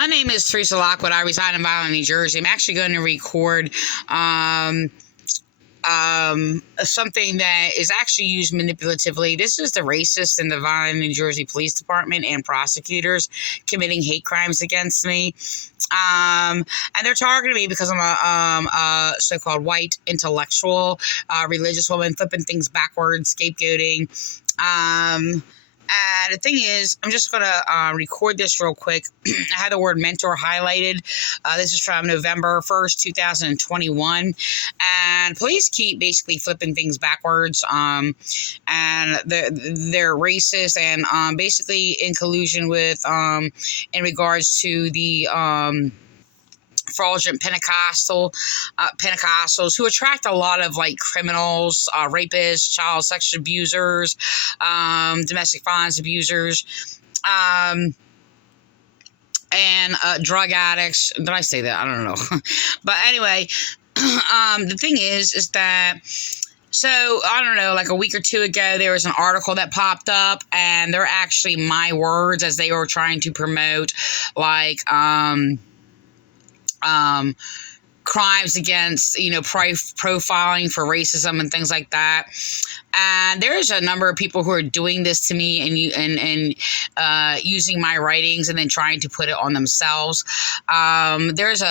My name is Teresa Lockwood. I reside in Vineland, New Jersey. I'm actually going to record something that is actually used manipulatively. This is the racists in the Vineland, New Jersey Police Department and prosecutors committing hate crimes against me. And they're targeting me because I'm a so-called white intellectual, religious woman, flipping things backwards, scapegoating. And the thing is, I'm just going to record this real quick. I had the word mentor highlighted. This is from November 1st, 2021. And police keep basically flipping things backwards. And they're racist and basically in collusion with, in regards to the fraudulent Pentecostals who attract a lot of like criminals, rapists, child sex abusers, domestic violence abusers, and drug addicts. Did I say that? I don't know. But anyway, the thing is that, so, I don't know, like a week or two ago, there was an article that popped up, and they're actually my words as they were trying to promote, like, crimes against, profiling for racism and things like that. And there's a number of people who are doing this to me and using my writings and then trying to put it on themselves. There's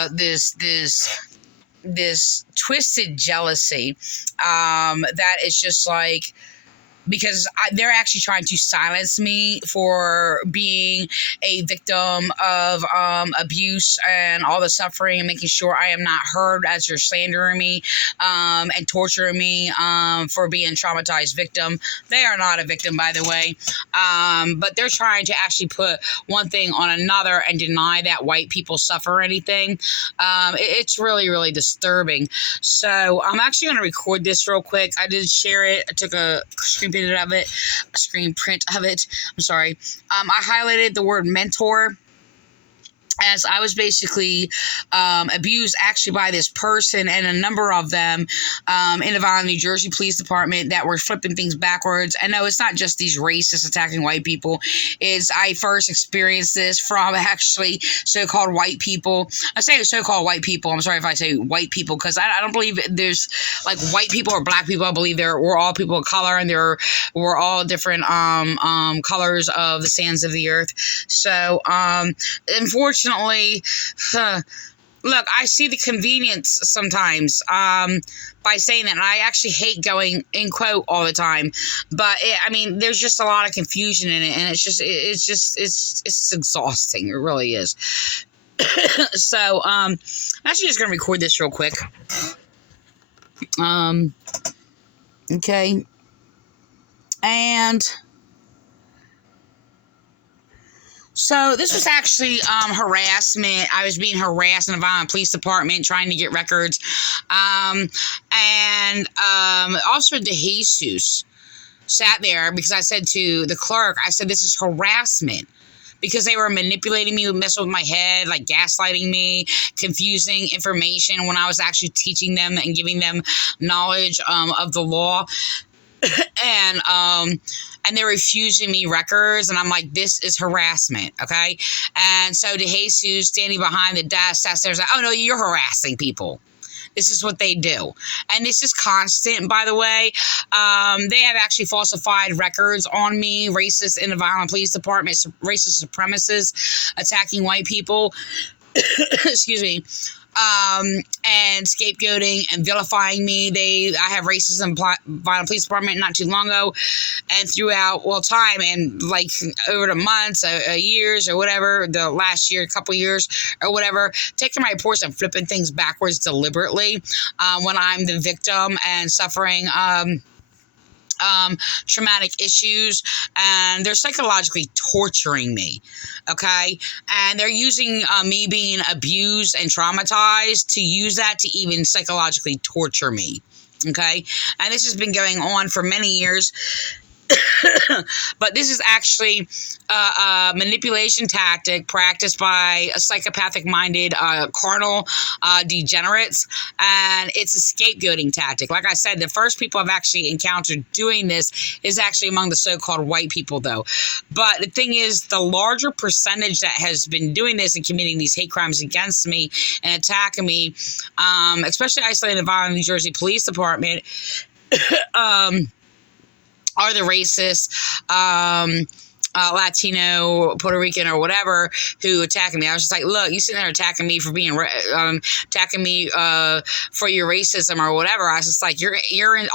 this twisted jealousy that is just like, because they're actually trying to silence me for being a victim of abuse and all the suffering and making sure I am not heard as you're slandering me and torturing me for being a traumatized victim. They are not a victim, by the way, but they're trying to actually put one thing on another and deny that white people suffer anything. It's really, really disturbing. So I'm actually going to record this real quick. I did share it. I took a screen print of it. I'm sorry. I highlighted the word mentor, as I was basically abused actually by this person and a number of them in the Vineland, New Jersey Police Department that were flipping things backwards. And no, it's not just these racists attacking white people. I first experienced this from actually so-called white people. I say so-called white people. I'm sorry if I say white people, because I don't believe there's like white people or black people. I believe we're all people of color, and we're all different colors of the sands of the earth. So unfortunately, look, I see the convenience sometimes by saying that, and I actually hate going in quote all the time, but there's just a lot of confusion in it, and it's exhausting. It really is. So I'm actually just gonna record this real quick. Okay, and so this was actually harassment. I was being harassed in the Vineland Police Department trying to get records. Officer DeJesus sat there because I said to the clerk, I said, this is harassment. Because they were manipulating me, messing with my head, like gaslighting me, confusing information when I was actually teaching them and giving them knowledge of the law. And they're refusing me records, and I'm like, this is harassment, okay? And so DeJesus, standing behind the desk, sat there and like, oh, no, you're harassing people. This is what they do. And this is constant, by the way. They have actually falsified records on me, racists in the Vineland Police Department, racist supremacists attacking white people. Excuse me. And scapegoating and vilifying me. I have racists in Vineland Police Department not too long ago, and throughout time and like over the months, years or whatever, the last year, couple years or whatever, taking my reports and flipping things backwards deliberately when I'm the victim and suffering traumatic issues, and they're psychologically torturing me, okay? And they're using me being abused and traumatized to use that to even psychologically torture me, okay? And this has been going on for many years. But this is actually a manipulation tactic practiced by a psychopathic-minded, carnal degenerates, and it's a scapegoating tactic. Like I said, the first people I've actually encountered doing this is actually among the so-called white people, though. But the thing is, the larger percentage that has been doing this and committing these hate crimes against me and attacking me, especially isolated in the Vineland, New Jersey Police Department, are the racist, Latino, Puerto Rican, or whatever who attacking me. I was just like, look, you sitting there attacking me for being, attacking me for your racism or whatever. I was just like, you're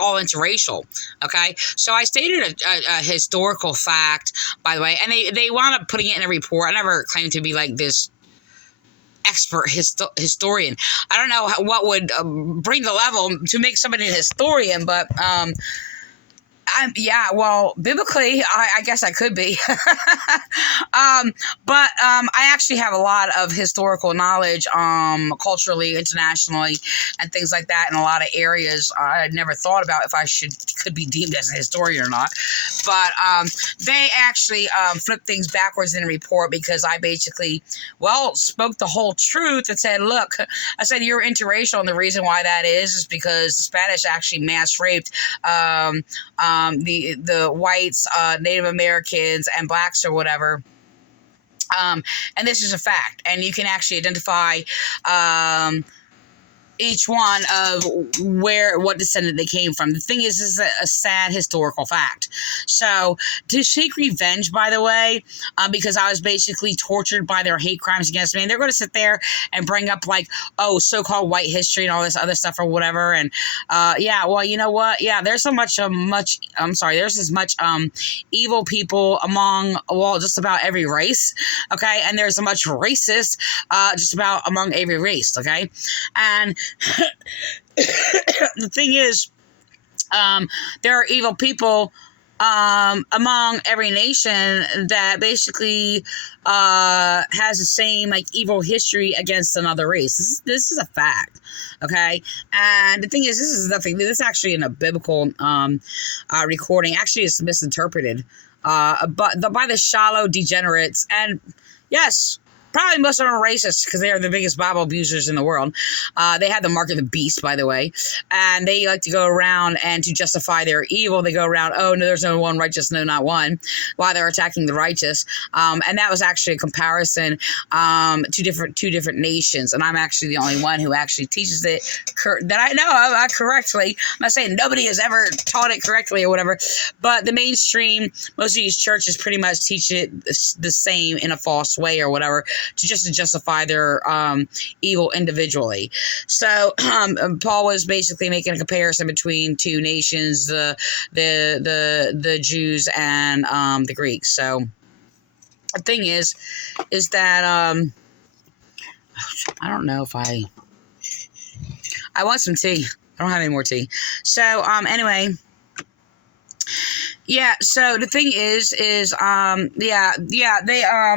all interracial, okay? So I stated a historical fact, by the way, and they wound up putting it in a report. I never claimed to be like this expert historian. I don't know what would bring the level to make somebody an historian, but yeah, well, biblically, I guess I could be. But I actually have a lot of historical knowledge, culturally, internationally, and things like that in a lot of areas. I had never thought about if I could be deemed as a historian or not. But they actually flipped things backwards in a report because I basically, spoke the whole truth and said, look, I said, you're interracial, and the reason why that is because the Spanish actually mass raped the whites, Native Americans, and blacks or whatever. And this is a fact. And you can actually identify each one of what descendant they came from. The thing is, this is a sad historical fact. So to seek revenge, by the way, because I was basically tortured by their hate crimes against me, and they're going to sit there and bring up like, oh, so-called white history and all this other stuff or whatever. And yeah, well, you know what? Yeah, there's there's as much evil people among, just about every race, okay? And there's a much racist just about among every race, okay? And the thing is, there are evil people among every nation that basically has the same like evil history against another race. This is a fact, okay? And the thing is, this is nothing. This is actually in a biblical recording. Actually, it's misinterpreted, but by the shallow degenerates. And yes, probably most of them are racist because they are the biggest Bible abusers in the world. They have the mark of the beast, by the way. And they like to go around and to justify their evil, they go around, oh, no, there's no one righteous, no, not one, while they're attacking the righteous. And that was actually a comparison to two different nations. And I'm actually the only one who actually teaches it that I know of correctly. I'm not saying nobody has ever taught it correctly or whatever, but the mainstream, most of these churches pretty much teach it the same in a false way or whatever, to justify their evil individually. So Paul was basically making a comparison between two nations, the Jews and the Greeks. So the thing is that I don't know if I want some tea. I don't have any more tea. So anyway. Yeah, so the thing is, they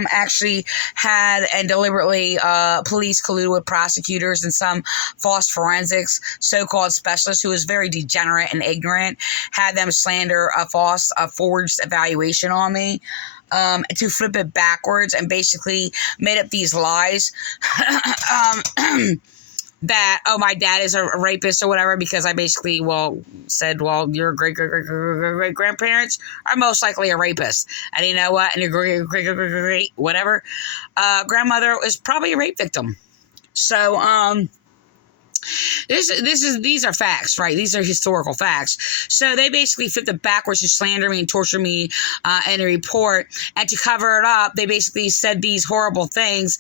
actually had and deliberately police colluded with prosecutors and some false forensics, so-called specialists who was very degenerate and ignorant, had them slander a forged evaluation on me. To flip it backwards and basically made up these lies. That, oh, my dad is a rapist or whatever, because I basically, said, your great-great-great-grandparents are most likely a rapist. And you know what? And your great-great-great-great whatever grandmother is probably a rape victim. So, these are facts, right? These are historical facts. So they basically flipped it backwards to slander me and torture me in a report, and to cover it up, they basically said these horrible things.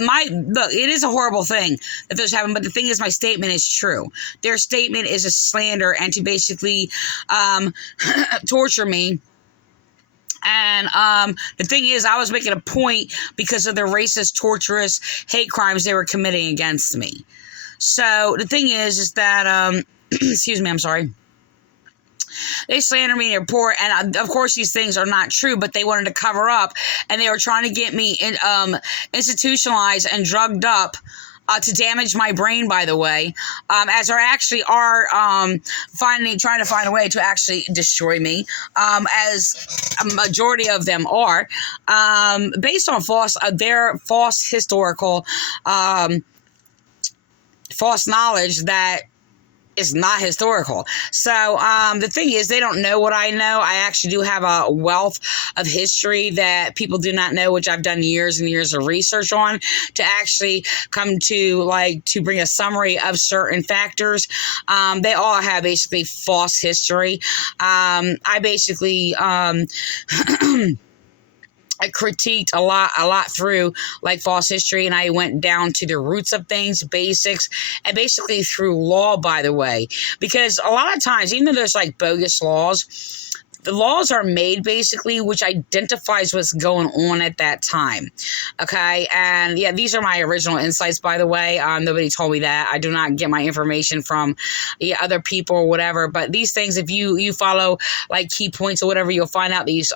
Look, it is a horrible thing that those happen, but the thing is, my statement is true. Their statement is a slander and to basically torture me. And the thing is, I was making a point because of the racist, torturous hate crimes they were committing against me. So the thing is that, excuse me, I'm sorry. They slandered me in a report, and of course these things are not true, but they wanted to cover up, and they were trying to get me institutionalized and drugged up to damage my brain, by the way, as there actually are trying to find a way to actually destroy me, as a majority of them are, based on their false historical, false knowledge that is not historical. So the thing is, they don't know what I know. I actually do have a wealth of history that people do not know, which I've done years and years of research on to actually come to bring a summary of certain factors. They all have basically false history. I basically I critiqued a lot through like false history, and I went down to the roots of things, basics, and basically through law, by the way, because a lot of times, even though there's like bogus laws, the laws are made basically, which identifies what's going on at that time. Okay. And yeah, these are my original insights, by the way. Nobody told me that. I do not get my information from other people or whatever. But these things, if you follow like key points or whatever, you'll find out these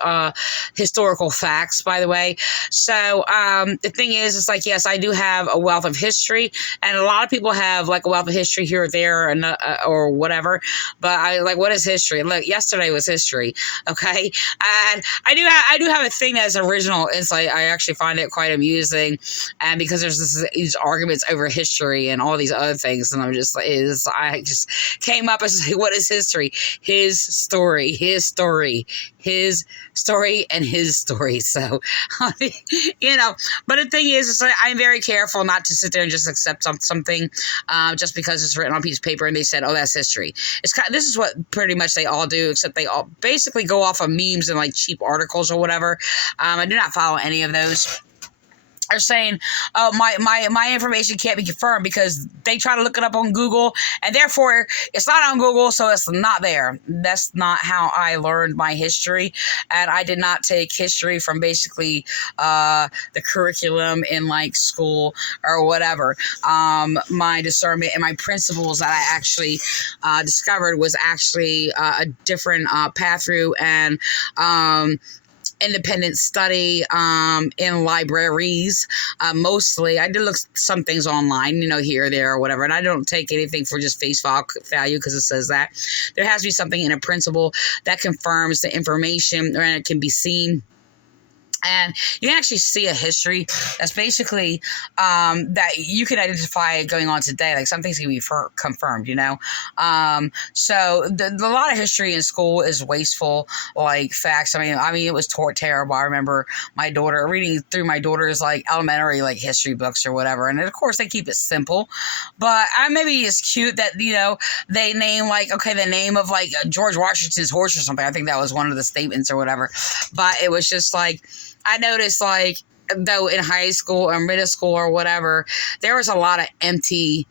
historical facts, by the way. So the thing is, it's like, yes, I do have a wealth of history, and a lot of people have like a wealth of history here or there, and or whatever. But I like, what is history? Look, yesterday was history. Okay. And I do have a thing that's original insight. I actually find it quite amusing. And because there's these arguments over history and all these other things. And I'm just like, I just came up as like, what is history? His story, his story, his story, and his story. So, but the thing is, like, I'm very careful not to sit there and just accept something just because it's written on a piece of paper and they said, oh, that's history. This is what pretty much they all do, except they all basically go off of memes and like cheap articles or whatever. I do not follow any of those. Are saying, oh, my information can't be confirmed because they try to look it up on Google, and therefore it's not on Google, so it's not there. That's not how I learned my history, and I did not take history from basically the curriculum in like school or whatever. My discernment and my principles that I actually discovered was actually a different path through, and independent study in libraries. Mostly, I did look some things online, here or there or whatever, and I don't take anything for just face value because it says that. There has to be something in a principle that confirms the information, or it can be seen. And you can actually see a history that's basically that you can identify going on today. Like some things can be confirmed, So a lot of history in school is wasteful, like facts. I mean, it was terrible. I remember my daughter reading through my daughter's like elementary like history books or whatever, and of course they keep it simple. But maybe it's cute that they name like the name of like George Washington's horse or something. I think that was one of the statements or whatever. But it was just like, I noticed, like, though in high school or middle school or whatever, there was a lot of empty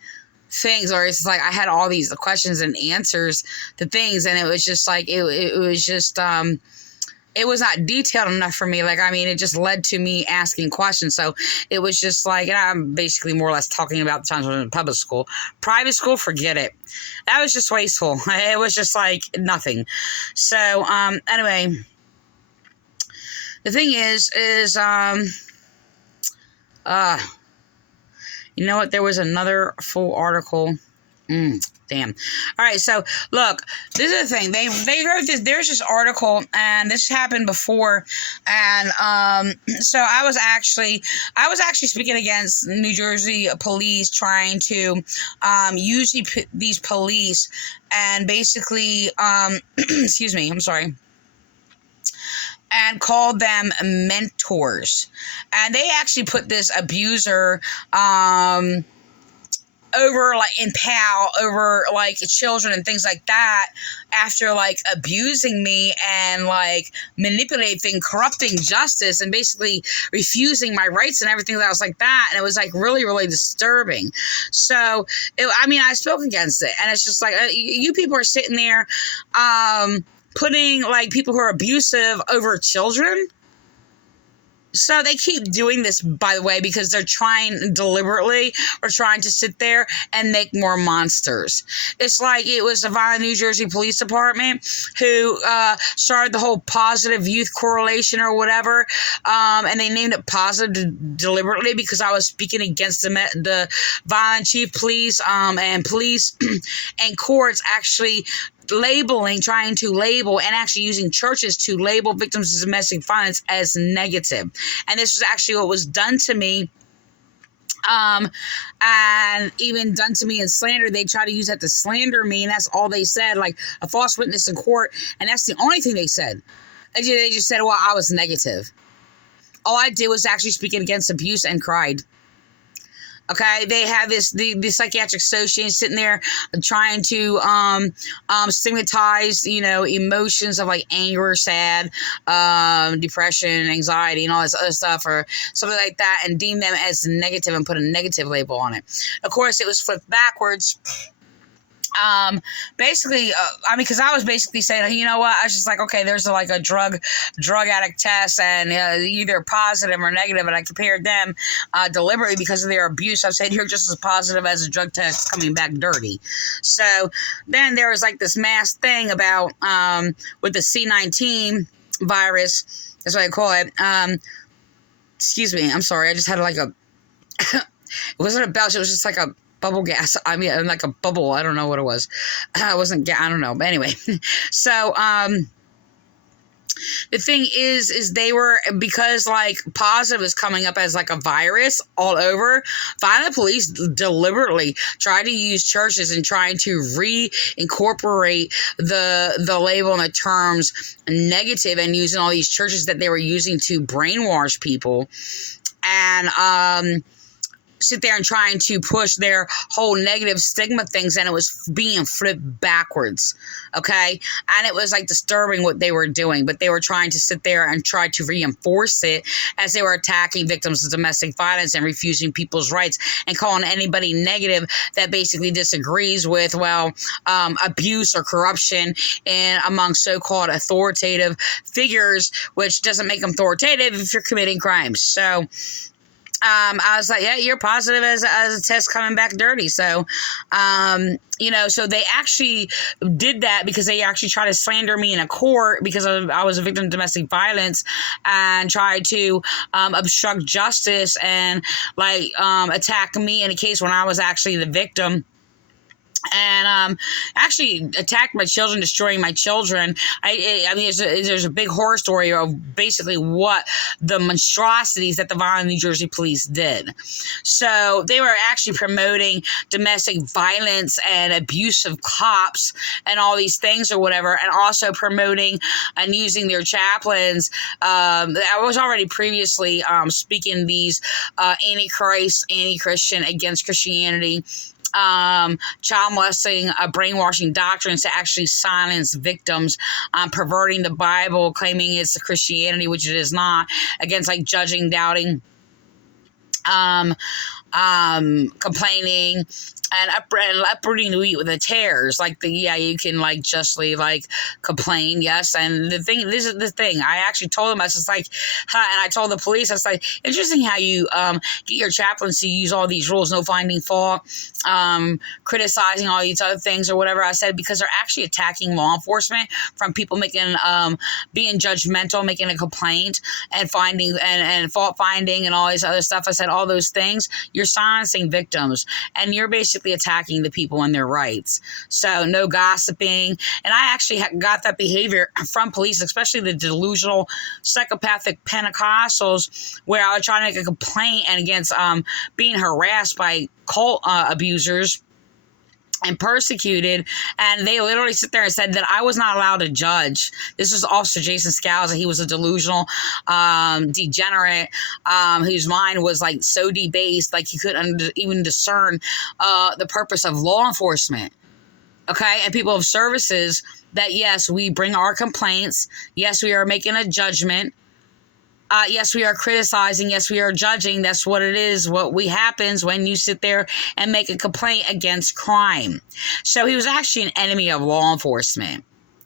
things, or it's like I had all these questions and answers to things, and it was just like, it was just, it was not detailed enough for me. Like, it just led to me asking questions. So it was just like, and I'm basically more or less talking about the times when I was in public school. Private school, forget it. That was just wasteful. It was just like nothing. So, anyway. The thing is, you know what? There was another full article. Damn. All right. So look, this is the thing. They wrote this. There's this article, and this happened before, and so I was actually speaking against New Jersey police trying to use these police and basically excuse me. I'm sorry. And called them mentors. And they actually put this abuser over like in PAL over like children and things like that after like abusing me and like manipulating, corrupting justice and basically refusing my rights and everything that was like that. And it was like really, really disturbing. So, I spoke against it, and it's just like, you people are sitting there, putting like people who are abusive over children. So they keep doing this, by the way, because they're trying deliberately or trying to sit there and make more monsters. It's like it was the Vineland, New Jersey Police Department who started the whole positive youth correlation or whatever, and they named it positive deliberately because I was speaking against the Vineland Chief Police and police and courts actually trying to label and actually using churches to label victims of domestic violence as negative. And this was actually what was done to me. And even done to me in slander. They try to use that to slander me, and that's all they said, like a false witness in court, and that's the only thing they said. They just said, well, I was negative. All I did was actually speaking against abuse and cried. Okay, they have the psychiatric association sitting there trying to stigmatize, emotions of like anger, sad, depression, anxiety, and all this other stuff or something like that, and deem them as negative and put a negative label on it. Of course, it was flipped backwards. Basically, because I was basically saying, you know what, I was just like, okay, there's like a drug addict test and either positive or negative, and I compared them deliberately because of their abuse. I said, you're just as positive as a drug test coming back dirty. So then there was like this mass thing about with the C19 virus, that's what I call it. Excuse me, I'm sorry, I just had like a, it wasn't a belch, it was just like a bubble gas. I mean, like a bubble. I don't know what it was. It wasn't gas. I don't know. But anyway, so the thing is they were, because like positive is coming up as like a virus all over. Vineland Police deliberately tried to use churches and trying to reincorporate the label and the terms negative, and using all these churches that they were using to brainwash people and sit there and trying to push their whole negative stigma things, and it was being flipped backwards, okay? And it was like disturbing what they were doing, but they were trying to sit there and try to reinforce it as they were attacking victims of domestic violence and refusing people's rights and calling anybody negative that basically disagrees with, abuse or corruption among so-called authoritative figures, which doesn't make them authoritative if you're committing crimes. So I was like, yeah, you're positive as a test coming back dirty. So, so they actually did that because they actually tried to slander me in a court because I was a victim of domestic violence, and tried to obstruct justice and attack me in a case when I was actually the victim. And actually attacked my children, destroying my children. I mean, there's a big horror story of basically what the monstrosities that the Vineland, New Jersey Police did. So they were actually promoting domestic violence and abuse of cops and all these things or whatever, and also promoting and using their chaplains. I was already previously speaking these anti-Christ, anti-Christian, against Christianity, child molesting, brainwashing doctrines to actually silence victims, perverting the Bible, claiming it's Christianity, which it is not, against like judging, doubting, complaining, and uprooting the wheat with the tares. You can justly complain, yes. And this is the thing. I actually told them, I was just like, and I told the police, I was like, interesting how you get your chaplains to use all these rules, no finding fault, criticizing all these other things or whatever. I said, because they're actually attacking law enforcement from people making being judgmental, making a complaint, and finding and fault finding and all this other stuff. I said, all those things, you're silencing victims, and you're basically attacking the people and their rights. So no gossiping. And I actually got that behavior from police, especially the delusional, psychopathic Pentecostals, where I was trying to make a complaint and against being harassed by cult abusers and persecuted, and they literally sit there and said that I was not allowed to judge. This was Officer DeJesus. He was a delusional degenerate whose mind was so debased, he couldn't even discern the purpose of law enforcement. Okay, and people of services, that yes, we bring our complaints, yes, we are making a judgment, yes, we are criticizing, yes, we are judging. That's what it is, happens when you sit there and make a complaint against crime. So he was actually an enemy of law enforcement.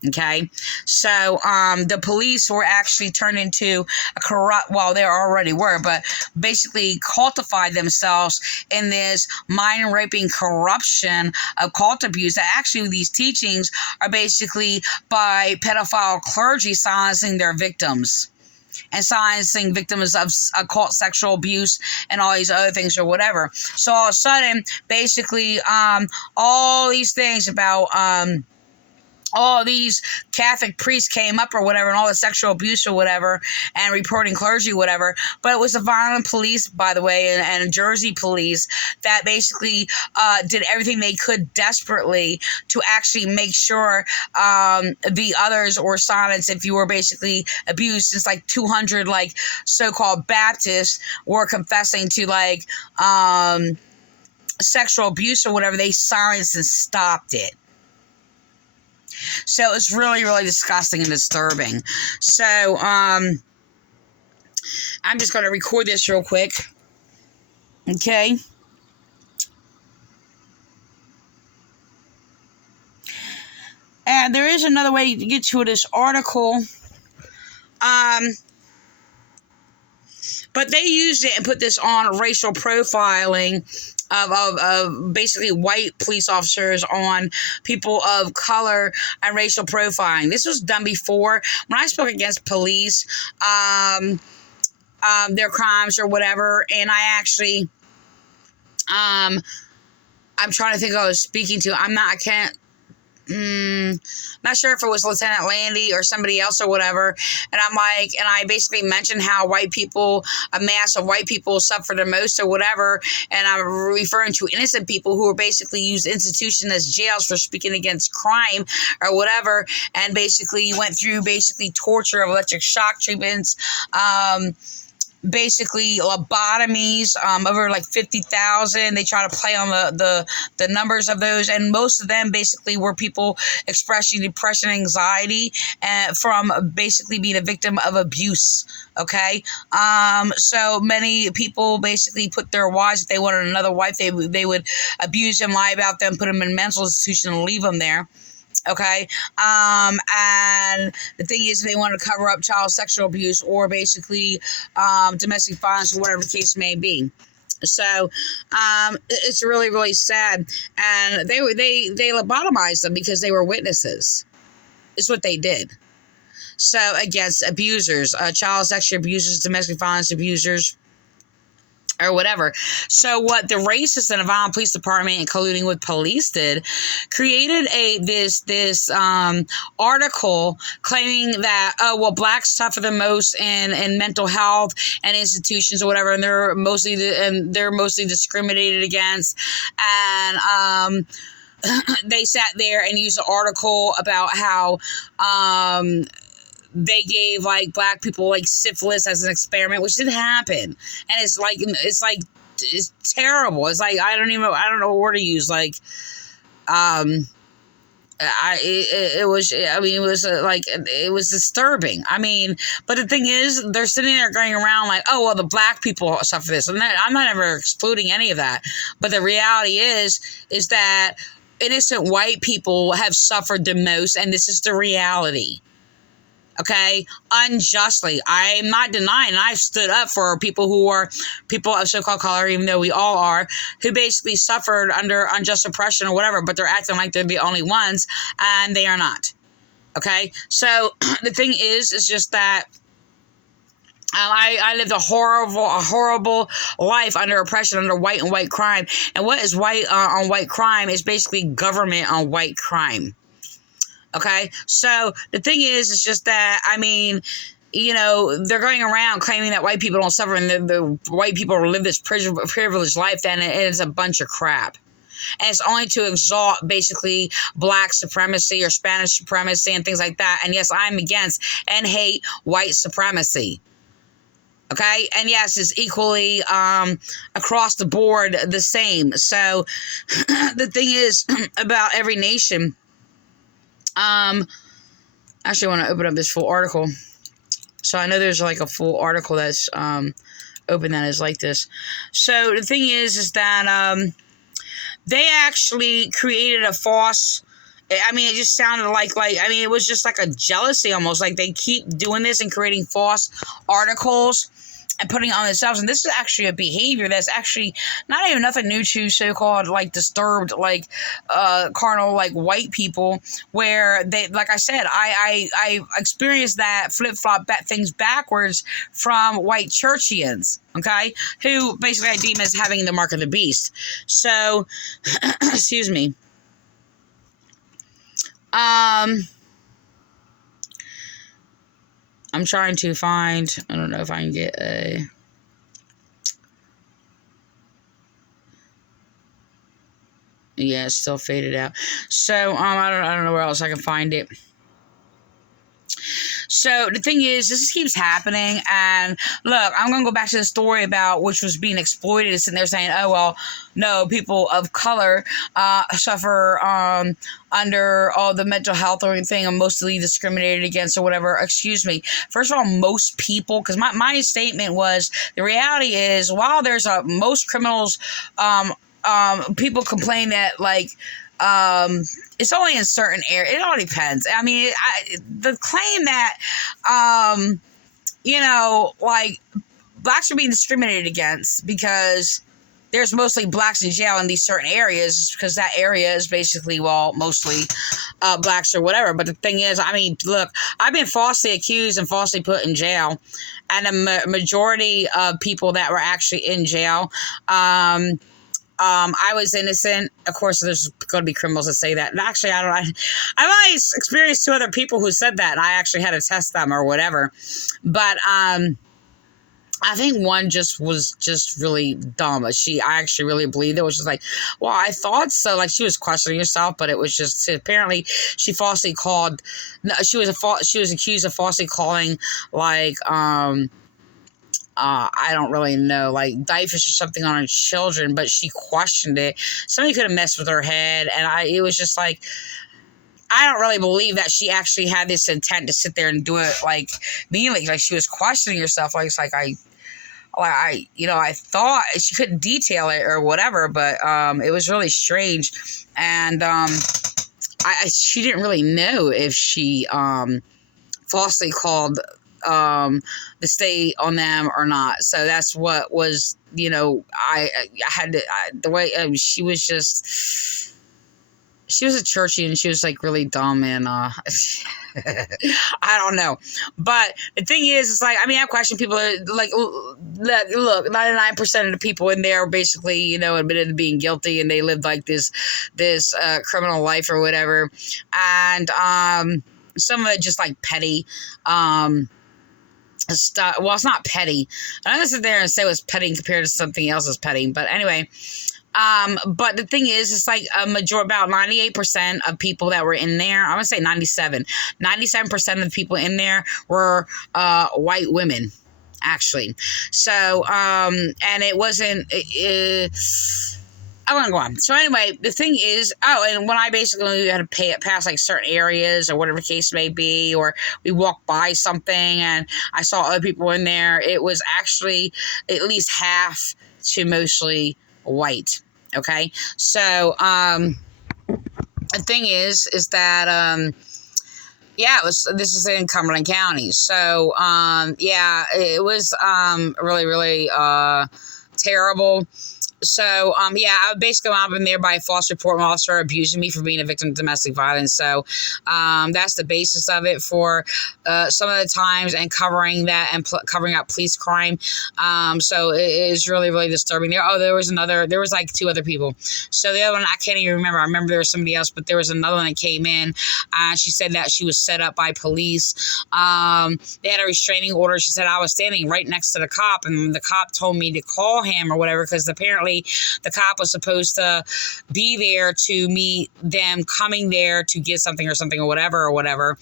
Okay, so the police were actually turned into a corrupt, well, they already were, but basically cultified themselves in this mind raping corruption of cult abuse. That actually these teachings are basically by pedophile clergy silencing their victims and silencing victims of occult sexual abuse and all these other things or whatever. So all of a sudden, basically, all these things about all these Catholic priests came up or whatever, and all the sexual abuse or whatever, and reporting clergy, whatever. But it was the Vineland Police, by the way, and Jersey police that basically did everything they could desperately to actually make sure the others were silenced if you were basically abused. Since like 200 like so-called Baptists were confessing to like sexual abuse or whatever, they silenced and stopped it. So it's really, really disgusting and disturbing. So I'm just going to record this real quick. Okay. And there is another way to get to this article. But they used it and put this on racial profiling of basically white police officers on people of color and racial profiling. This was done before when I spoke against police, their crimes or whatever, and I actually, I'm trying to think who I was speaking to. Not sure if it was Lieutenant Landy or somebody else or whatever. And I'm like, and I basically mentioned how white people, a mass of white people suffer the most or whatever. And I'm referring to innocent people who were basically used institutions as jails for speaking against crime or whatever. And basically went through basically torture, electric shock treatments, basically lobotomies, over like 50,000. They try to play on the numbers of those, and most of them basically were people expressing depression, anxiety, from basically being a victim of abuse. Okay, so many people basically put their wives, if they wanted another wife, they would abuse them, lie about them, put them in a mental institution, and leave them there. Okay. And the thing is, they want to cover up child sexual abuse or basically domestic violence or whatever the case may be. So it's really, really sad. And they lobotomized them because they were witnesses. It's what they did. So against abusers, child sexual abusers, domestic violence abusers, or whatever. So what the racists in the Vineland Police Department, and colluding with police, did, created this article claiming that, blacks suffer the most in mental health and institutions or whatever, and they're mostly discriminated against. And they sat there and used an article about how they gave like black people like syphilis as an experiment, which didn't happen. And it's terrible. It's like, I don't know what word to use. Like, it was disturbing. I mean, but the thing is, they're sitting there going around like, oh, well, the black people suffer this. And I'm not ever excluding any of that. But the reality is that innocent white people have suffered the most, and this is the reality. Okay, unjustly. I'm not denying. I've stood up for people who are people of so-called color, even though we all are, who basically suffered under unjust oppression or whatever, but they're acting like they're the only ones, and they are not. Okay, so the thing is just that I lived a horrible life under oppression, under white and white crime. And what is white on white crime is basically government on white crime. Okay, so the thing is just that, I mean, you know, they're going around claiming that white people don't suffer and the white people live this privileged life, then it's a bunch of crap. And it's only to exalt basically black supremacy or Spanish supremacy and things like that. And yes, I'm against and hate white supremacy. Okay, and yes, it's equally across the board the same. So the thing is about every nation. Actually, I want to open up this full article. So I know there's like a full article that's open that is like this. So the thing is that they actually created a false I mean, it just sounded I mean, it was just like a jealousy almost. Like they keep doing this and creating false articles and putting it on themselves. And this is actually a behavior that's actually not even nothing new to so-called like disturbed, like carnal, like white people, where they, like I said, I experienced that flip-flop things backwards from white churchians, okay, who basically I deem as having the mark of the beast. So, excuse me. I'm trying to find, I don't know if I can get a, yeah, it's still faded out. So, I don't know where else I can find it. So the thing is, this keeps happening, and look, I'm gonna go back to the story about which was being exploited, and they're saying, oh well, no, people of color suffer under all the mental health or anything, and mostly discriminated against or whatever. Excuse me. First of all, most people, because my statement was, the reality is, while there's most criminals, people complain that like. It's only in certain areas. It all depends. I mean, the claim that, you know, like blacks are being discriminated against because there's mostly blacks in jail in these certain areas because that area is basically, well, mostly blacks or whatever. But the thing is, I mean, look, I've been falsely accused and falsely put in jail, and the majority of people that were actually in jail, I was innocent. Of course, there's going to be criminals that say that. And actually, I've only experienced 2 other people who said that, and I actually had to test them or whatever. But I think one was just really dumb. I actually really believed it. It was just like, well, I thought so. Like, she was questioning herself, but it was just, apparently she falsely called. She was accused of falsely calling, like, I don't really know, like diapers or something on her children, but she questioned it. Somebody could have messed with her head, and it was just like, I don't really believe that she actually had this intent to sit there and do it like meanly. Like she was questioning herself. Like it's like I thought she couldn't detail it or whatever, but it was really strange, and she didn't really know if she falsely called the state on them or not. So that's what was, you know, I had to, the way she was a churchy, and she was like really dumb, and I don't know. But the thing is, it's like, I mean, I question people like, look, 99% of the people in there basically, you know, admitted to being guilty, and they lived like this criminal life or whatever. And some of it just like petty stuff. Well, it's not petty. I'm not gonna sit there and say it was petty compared to something else is petty. But anyway, but the thing is, it's like about 98% of people that were in there. I'm gonna say 97% of the people in there were white women, actually. So and it wasn't. I want to go on. So anyway, the thing is, and when I basically had to pass like certain areas or whatever the case may be, or we walked by something and I saw other people in there, it was actually at least half to mostly white. Okay. So, the thing is that, this is in Cumberland County. So, it was, really, really, terrible. So, I basically wound up in there by a false report officer abusing me for being a victim of domestic violence. So, that's the basis of it for some of the times, and covering that and covering up police crime. So it is really, really disturbing. There was like 2 other people. So the other one, I can't even remember. I remember there was somebody else, but there was another one that came in. She said that she was set up by police. They had a restraining order. She said I was standing right next to the cop, and the cop told me to call him or whatever, because apparently the cop was supposed to be there to meet them coming there to get something or whatever.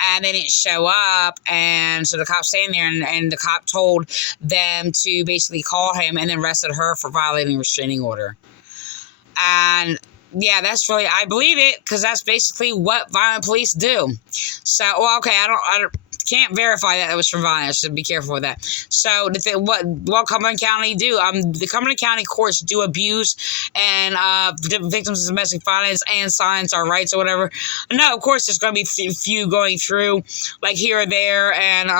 And they didn't show up, and so the cop's standing there, and the cop told them to basically call him, and then arrested her for violating a restraining order. And yeah, that's really, I believe it, because that's basically what violent police do. So, well, okay, I don't can't verify that it was from Vineland, so be careful with that. So what Cumberland County do? The Cumberland County courts do abuse and victims of domestic violence and silence our rights or whatever. No, of course there's going to be few going through like here or there, and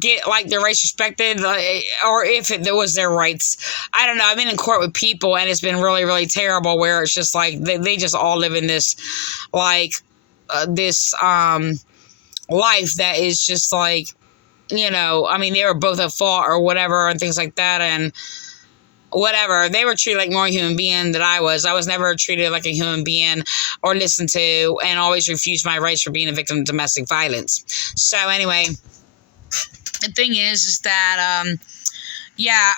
get like their rights respected, or if there was their rights. I don't know. I've been in court with people, and it's been really, really terrible. Where it's just like they just all live in this, like, this life that is just like, I mean, they were both at fault or whatever and things like that, and whatever. They were treated like more human being than I was. I was never treated like a human being or listened to, and always refused my rights for being a victim of domestic violence. So anyway. The thing is that,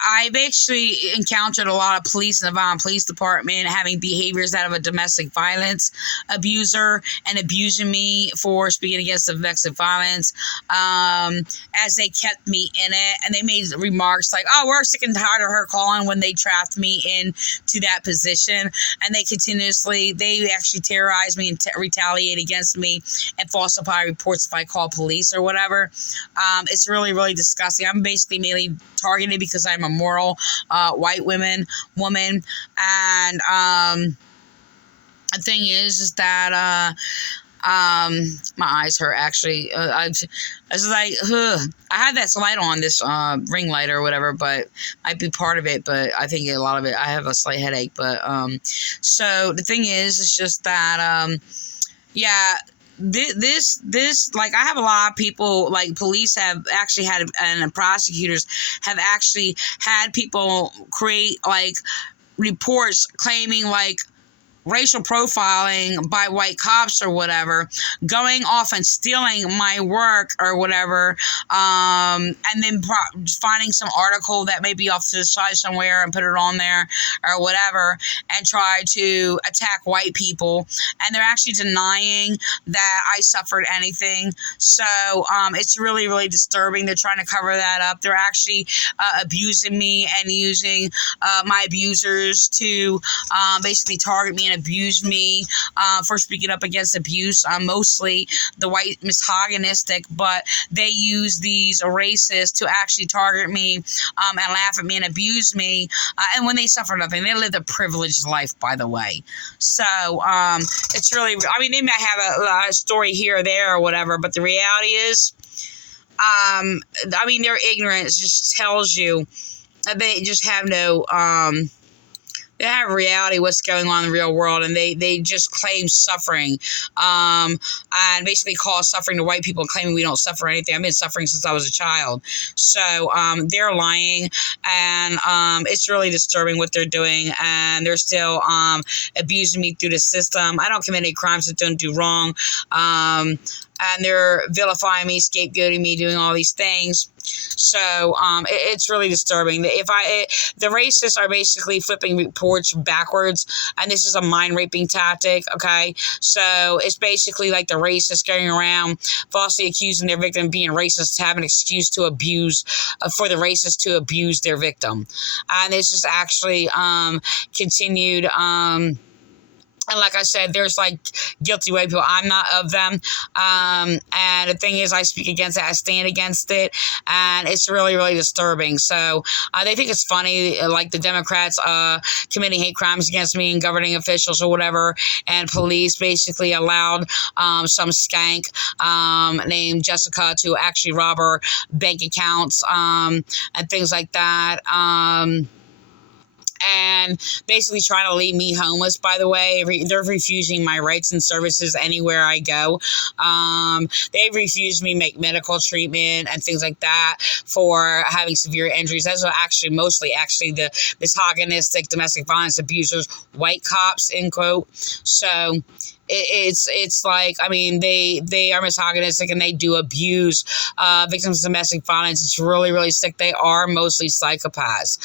I've actually encountered a lot of police in the Vineland Police Department having behaviors out of a domestic violence abuser and abusing me for speaking against domestic violence, as they kept me in it. And they made remarks like, oh, we're sick and tired of her calling, when they trapped me into that position. And they actually terrorize me and retaliate against me and falsify reports if I call police or whatever. It's really, really disgusting. I'm basically mainly targeted because I'm a moral white woman, and the thing is that my eyes hurt actually. I was like, ugh. I had that light on, this ring light or whatever, but might be part of it. But I think a lot of it, I have a slight headache. But so the thing is, it's just that this like, I have a lot of people, like police have actually had, and prosecutors have actually had people create like reports claiming like racial profiling by white cops or whatever, going off and stealing my work or whatever, and then finding some article that may be off to the side somewhere and put it on there or whatever, and try to attack white people. And they're actually denying that I suffered anything. So it's really, really disturbing. They're trying to cover that up. They're actually abusing me and using my abusers to basically target me and abuse me for speaking up against abuse. Mostly the white misogynistic, but they use these racists to actually target me and laugh at me and abuse me. And when they suffer nothing, they live a privileged life, by the way. So it's really, I mean, they might have a story here or there or whatever, but the reality is, I mean, their ignorance just tells you that they just have no they have reality, what's going on in the real world, and they just claim suffering, and basically call suffering to white people, claiming we don't suffer anything. I've been suffering since I was a child. So they're lying, and it's really disturbing what they're doing, and they're still abusing me through the system. I don't commit any crimes that don't do wrong, and they're vilifying me, scapegoating me, doing all these things. So it's really disturbing. The racists are basically flipping reports backwards, and this is a mind raping tactic. Okay, so it's basically like the racists going around falsely accusing their victim of being racist to have an excuse to abuse, for the racist to abuse their victim, and this is actually continued. And like I said, there's like guilty white people. I'm not of them. And the thing is, I speak against it. I stand against it. And it's really, really disturbing. So they think it's funny, like the Democrats committing hate crimes against me and governing officials or whatever. And police basically allowed some skank named Jessica to actually rob her bank accounts and things like that. And basically trying to leave me homeless, by the way. They're refusing my rights and services anywhere I go. They've refused me medical treatment and things like that for having severe injuries. Those are actually mostly the misogynistic domestic violence abusers, white cops, end quote. So it's like, I mean, they are misogynistic and they do abuse victims of domestic violence. It's really, really sick. They are mostly psychopaths.